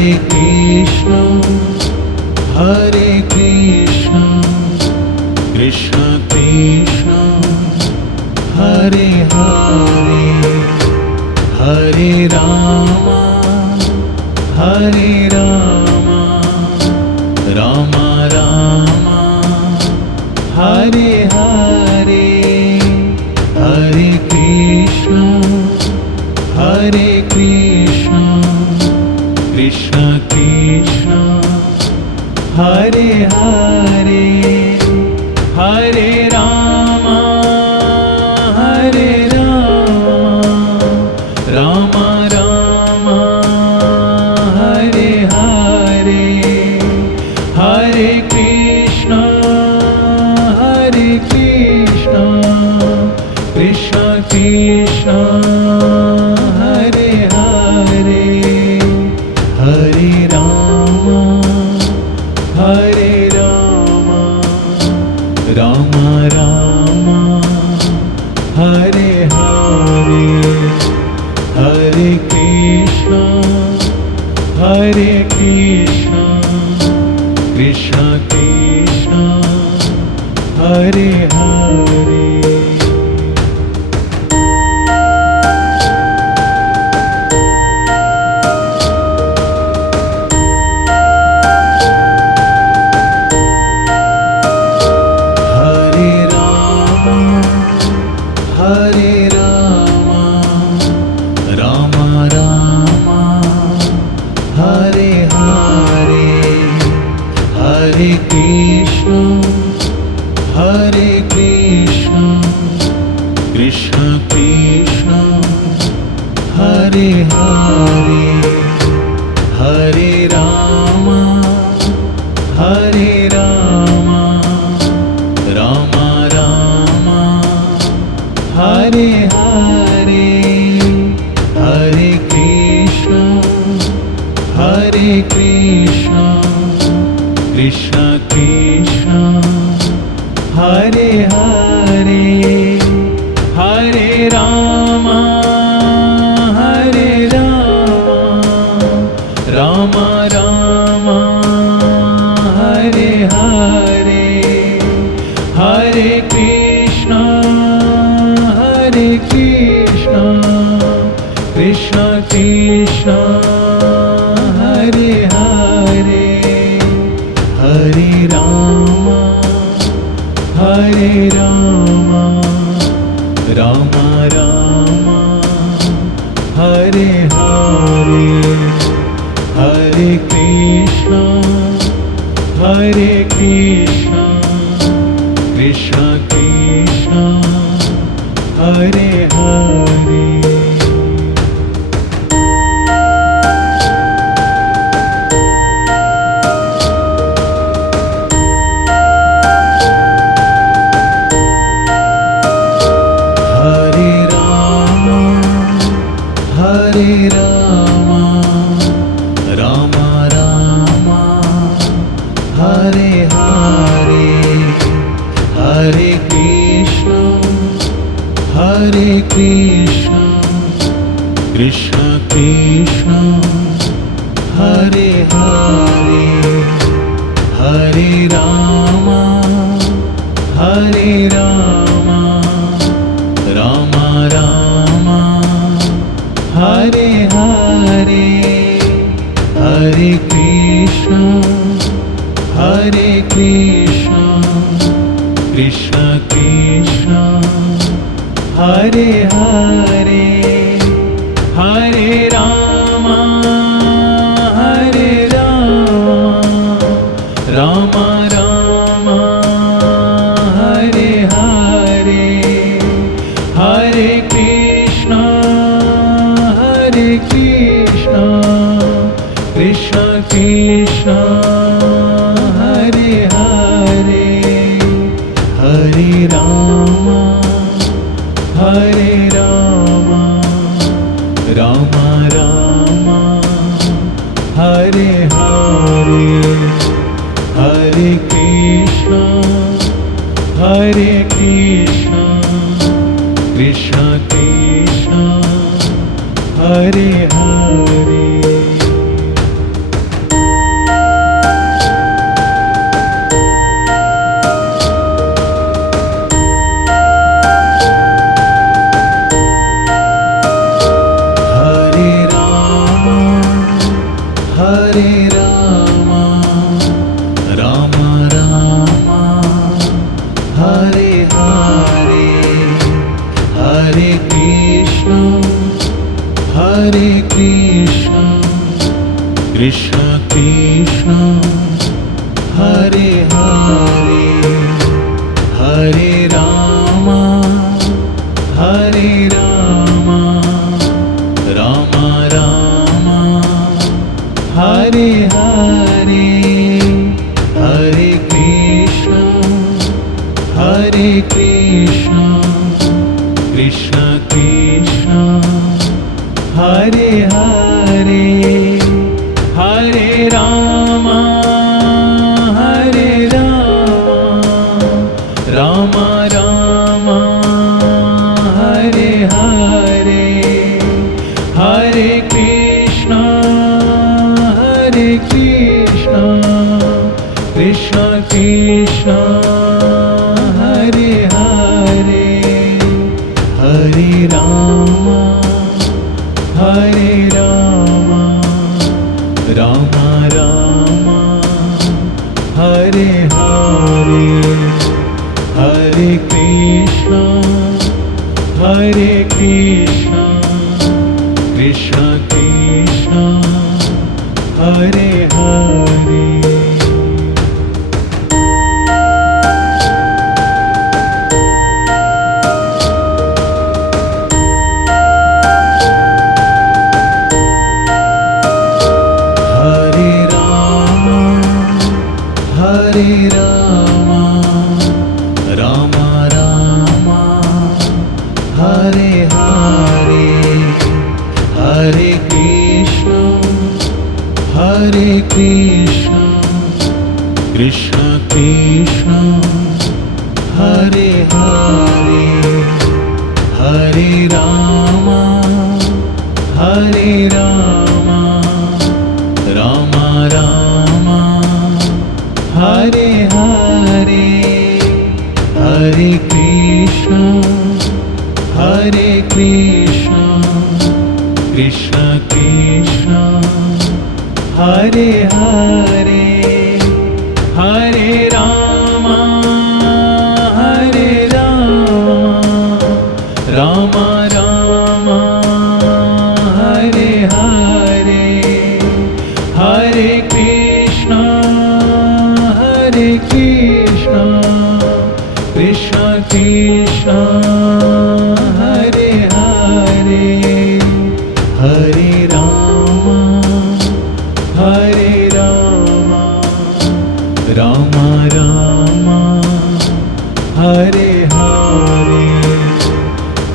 Hare Krishna, Krishna Krishna, Hare Hare, Hare Rama, Hare Rama, Rama Rama, Hare Hare, Hare Krishna, Krishna Krishna, Hare Hare, Hare Rama, Hare Rama, Rama Rama, Hare Hare, Hare Krishna, Krishna Krishna, Hare Hare, Hare Rama, Rama Rama, Hare Hare, Hare Krishna, Krishna Krishna, Hare Hare. Hare Rama, Rama Rama, Hare Hare, Hare Krishna, Krishna Krishna, Hare Hare, Hare Rama, Rama Rama, Hare Hare, Hare Krishna, Krishna Krishna, Hare Hare, Hare Rama, Rama Rama, Hare Hare, Hare Krishna, Krishna Krishna, Hare Hare, Hare Rama, Rama Rama, Hare Hare, Hare Krishna, Krishna Krishna, Hare Hare. Hare Rama, Rama Rama, Hare Hare, Hare Krishna, Krishna Krishna, Hare Hare, Hare Rama, Rama Rama, Hare Hare, Hare Krishna, Krishna Krishna, Hare Hare, Hare Rama, Rama Rama, Hare Hare, Hare Krishna, Krishna Krishna, Hare Hare, Hare Rama, Rama Rama, Hare Hare, Hare Krishna, Krishna Krishna, Hare Hare. Hare Rama, Rama Rama, Hare Hare, Hare Krishna, Hare Krishna, Krishna Krishna, Hare Hare, Hare Rama, Hare Rama, Rama Rama, Hare Hare, Hare Krishna, Hare Krishna, Krishna Krishna, Hare Hare, Hare Rama, Hare Rama, Rama Rama, Hare Hare, Hare Krishna, Hare Krishna, Krishna Krishna, Hare Hare, Hare Rama, Hare Rama, Rama Rama, Hare Hare, Hare Krishna, Hare Krishna, Krishna Krishna, Hare Hare. Hare Rama, Hare Rama, Rama Rama, Hare Hare, Hare Krishna, Hare Krishna, Krishna Krishna, Hare Hare, Hare Rama, Hare Rama, Rama Rama, Hare Hare, Hare Krishna, Hare Krishna, Krishna Krishna, Hare Hare, Hare Rama, Hare Rama, Rama Rama, Hare Hare, Hare Krishna, Hare Krishna, Krishna Krishna, Hare Hare, Hare Rama, Hare Rama, Rama Rama, Hare Hare,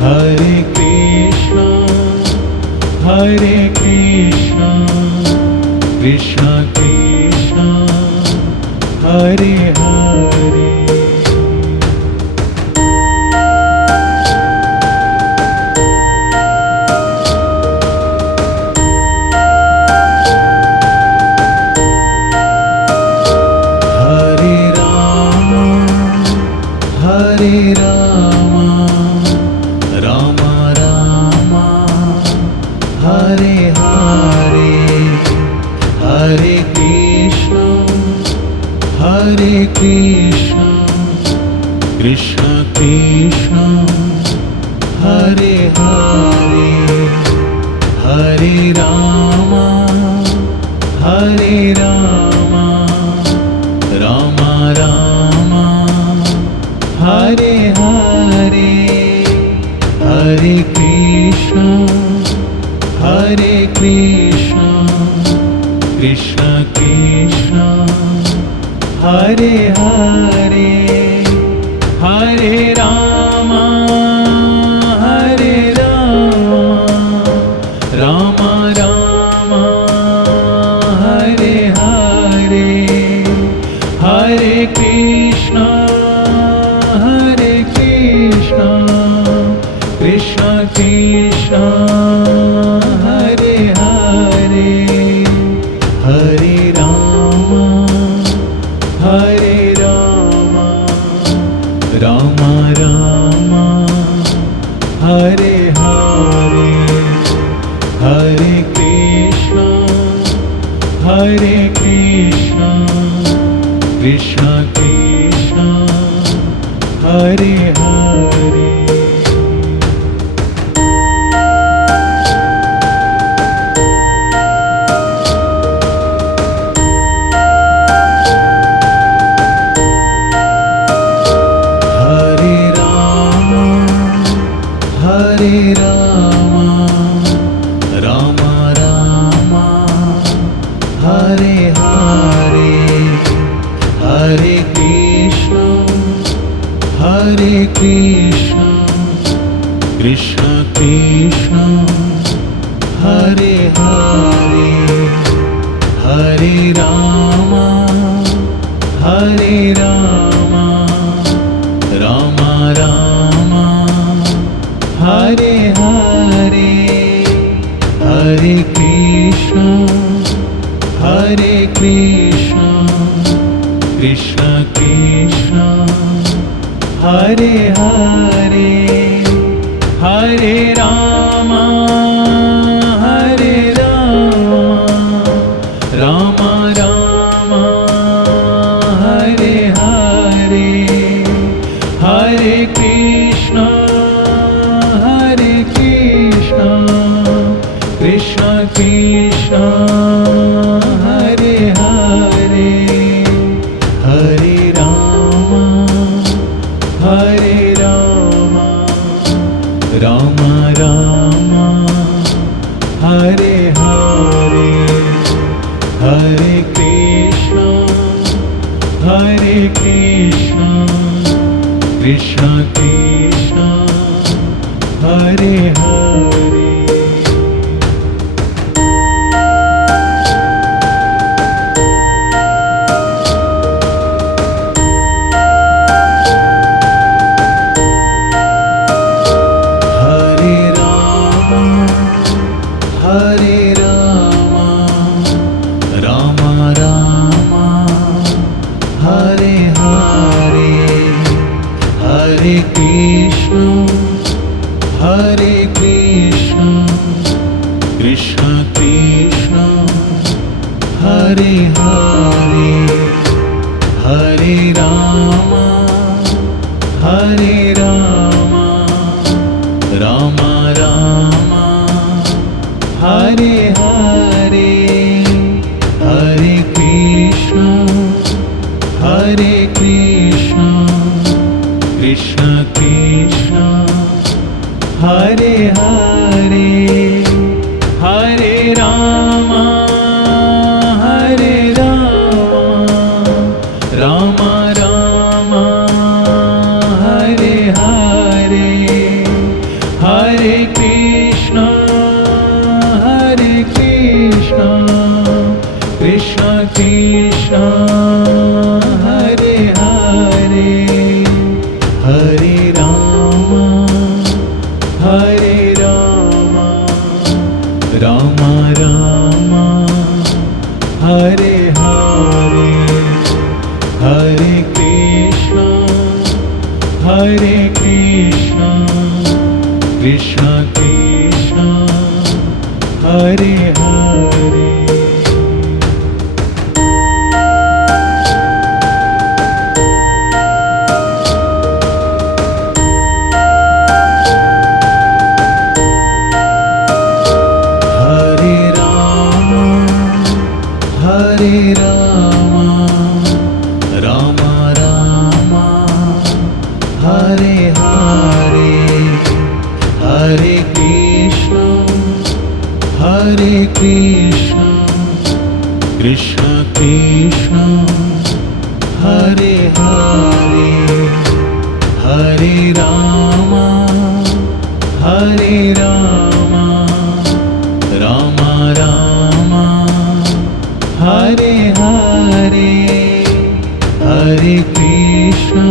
Hare Krishna, Hare Krishna, Krishna Krishna, Hare Hare. Hare Rama, Hare Rama, Rama Rama, Hare Hare, Hare Krishna, Hare Krishna, Krishna Krishna, Hare Hare, Hare Rama, Hare Rama, Rama Rama, Hare Hare, Hare Krishna, Hare Krishna, Krishna Krishna, Hare Hare, Hare Rama, Hare Rama, Rama Rama, Hare Hare, Hare Krishna, Hare Krishna, Krishna Krishna, Hare Hare, Hare Rama, Hare Rama, Rama Rama, Hare Hare, Hare Krishna, Hare Krishna, Krishna Krishna, Hare Hare. Hare Rama, Rama Rama, Hare Hare, Hare Krishna, Hare Krishna, Krishna Krishna, Hare Hare, Hare Rama, Hare Rama, Rama Rama, Hare Hare, Hare Krishna, Hare Krishna, Krishna Krishna, Hare Hare, Hare Rama, Hare Rama, Rama Rama, Hare Hare, Hare Krishna, Hare Krishna, Krishna Krishna, Hare Hare, Hare Rama, Hare Rama, Rama Rama, Hare Hare, Hare Krishna, Hare Krishna, Krishna Krishna, Hare Hare. Hare Rama, Rama Rama, Hare Hare, Hare Krishna, Hare Krishna, Krishna Krishna, Hare Hare, Hare Rama, Hare Rama, Rama Rama, Hare Hare, Hare Krishna, Hare Krishna, Krishna Krishna, Hare Hare, Hare Rama, Hare Rama, Rama Rama, Hare Hare, Hare Krishna, Hare Krishna, Krishna Krishna, Hare Hare, Hare Rama, Hare Rama, Rama Rama, Hare Hare, Hare Krishna, Hare Krishna, Krishna Krishna, Hare Hare. Hare Rama, Rama Rama, Hare Hare, Hare Krishna, Hare Krishna, Krishna Krishna, Hare Hare, Hare Rama, Hare Rama, Rama Rama, Hare Hare, Hare Krishna,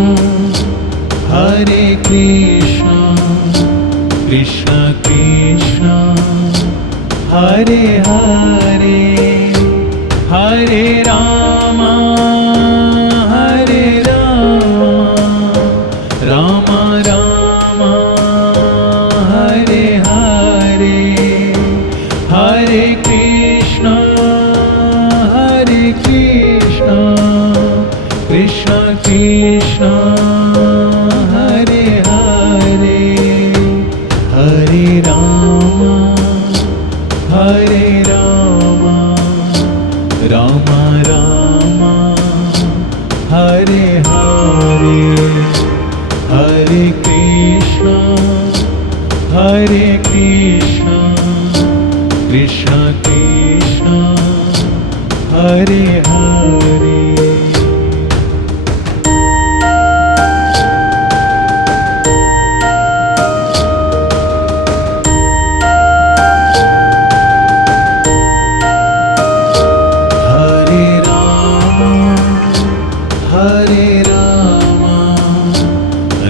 Hare Krishna, Krishna Krishna, Hare Hare, Hare Rama, Hare Rama, Rama Rama, Hare Hare, Hare Krishna, Krishna Hare Hare Hare Ram Ram Ram Hare Hare Hare Krishna Krishna Krishna Hare Hare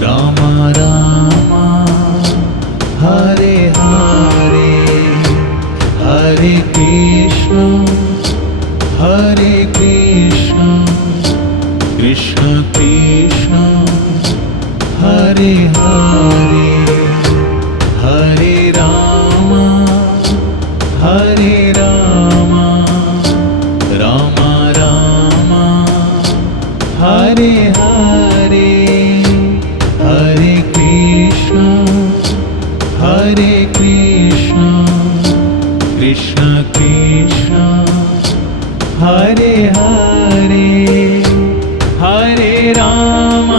Ram Ram Hare Hare Hare Krishna Krishna Krishna Hare Hare Hare Ram Ram Ram Hare Hare Hare Krishna Krishna Krishna Hare Hare Hare Ram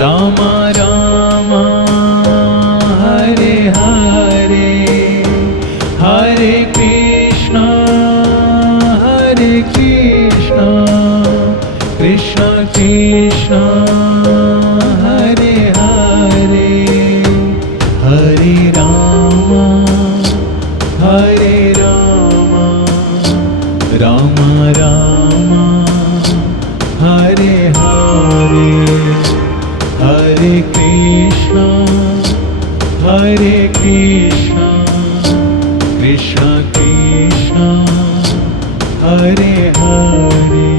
Ram Ram Hare Hare Hare Krishna Krishna Krishna Hare Hare Hare Ram Ram Ram Hare Hare Hare Krishna Krishna Krishna Hare Hare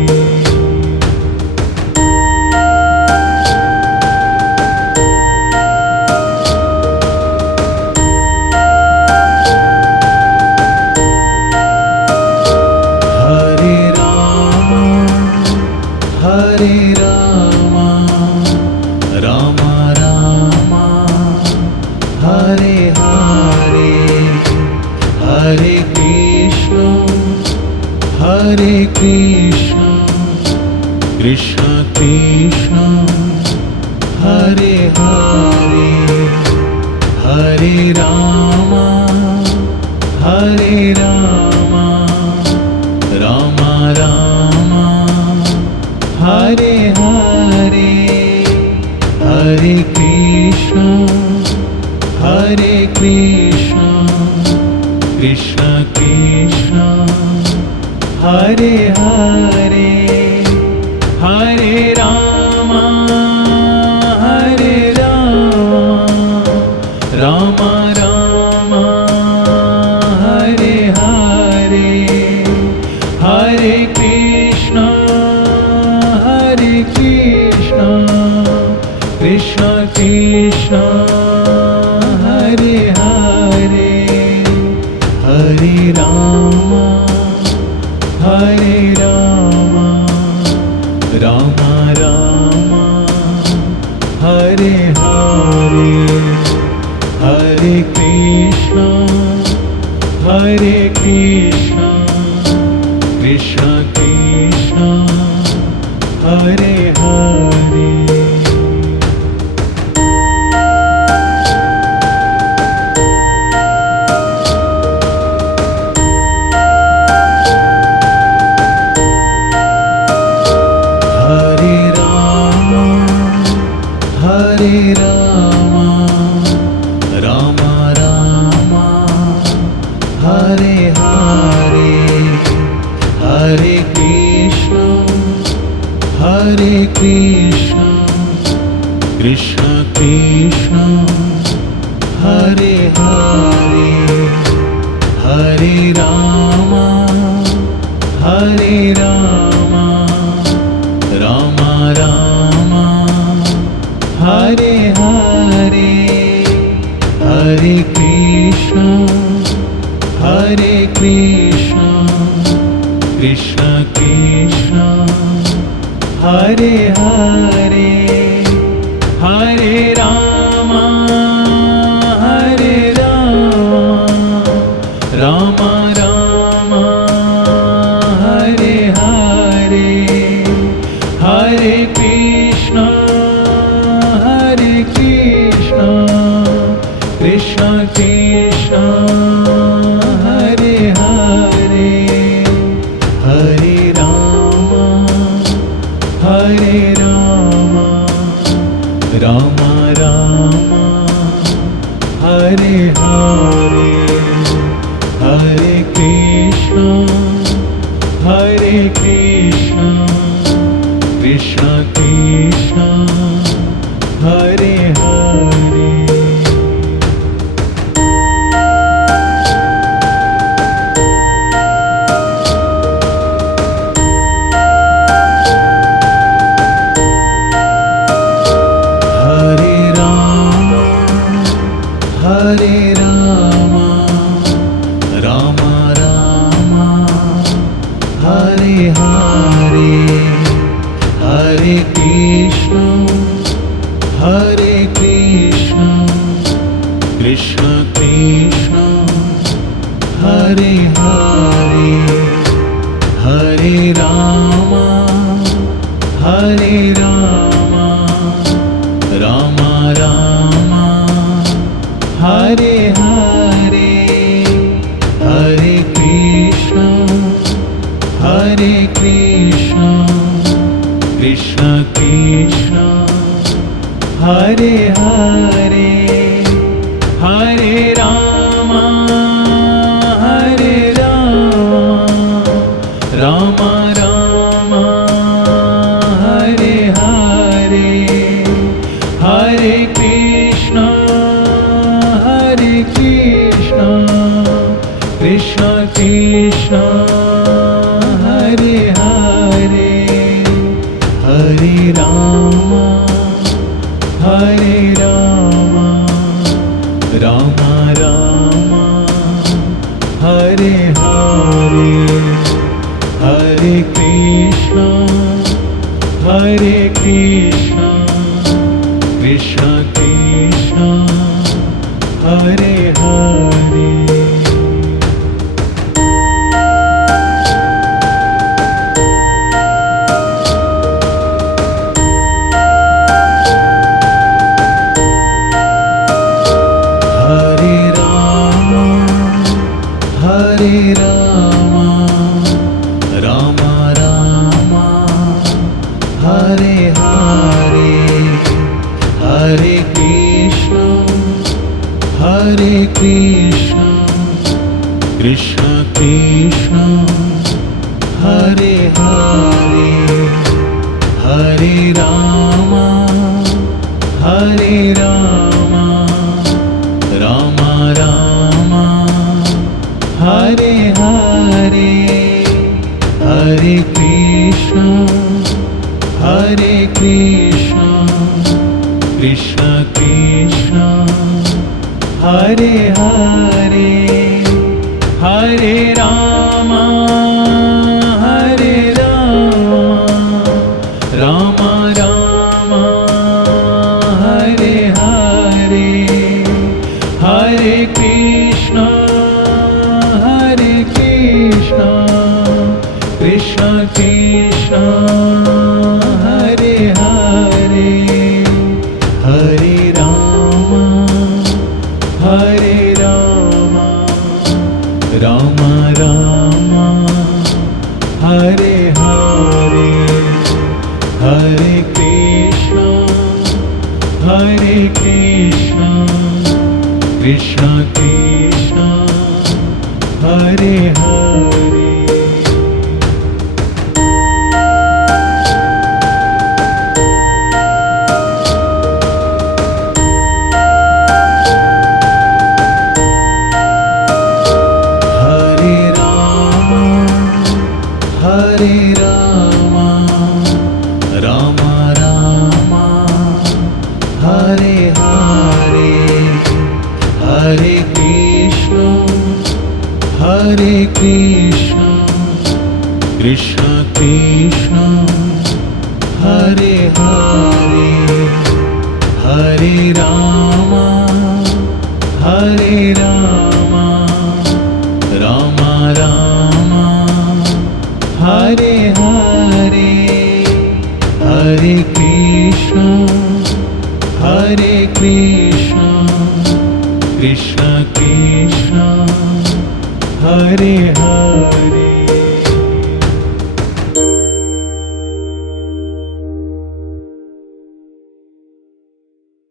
Ram Ram Hare Hare Hare Krishna Krishna Krishna Hare Hare Hare Ram Ram Ram Hare Hare Hare Krishna Krishna Krishna Hare Hare Hare Ram Ram Ram Hare Hare Hare Krishna Krishna Krishna Hare Hare Hare Ram Ram Ram Hare Hare Hare Krishna Krishna Krishna Hare Hare Ram Ram Hare Hare Hare Krishna Krishna Krishna Hare Hare Hare Ram Ram Ram Hare Hare Hare Krishna Krishna Krishna Hare Hare Hare Ram Ram Ram Hare Hare Hare Krishna Krishna Krishna Hare Hare Hare Ram Ram Ram Hare Hare Hare Krishna Krishna Krishna Hare Hare Hare Ram Ram Ram Hare Hare Hare Krishna Krishna Krishna Hare Hare Hare Ram Ram Ram Hare Hare Hare Krishna Krishna Krishna Hare Hare Hare Ram Ram Ram Hare Hare Hare Krishna Krishna Krishna Hare Hare Hare Ram Ram Ram Hare Hare Hare Krishna Krishna Krishna Hare Hare Ram Ram Hare Hare Hare Krishna Krishna Krishna Hare Hare Hare Ram Ram Ram Hare Hare Hare Krishna Krishna Krishna Hare Hare Hare Ram Ram Ram Hare Hare Hare Krishna Krishna Krishna Hare Hare Hare Ram Ram Ram Hare Hare Hare Krishna Krishna Krishna Hare Hare Ram Ram Hare Hare Hare Krishna Krishna Krishna Hare Hare Hare Rama Hare Rama Rama Rama Hare Hare Hare Krishna Krishna Krishna Hare Hare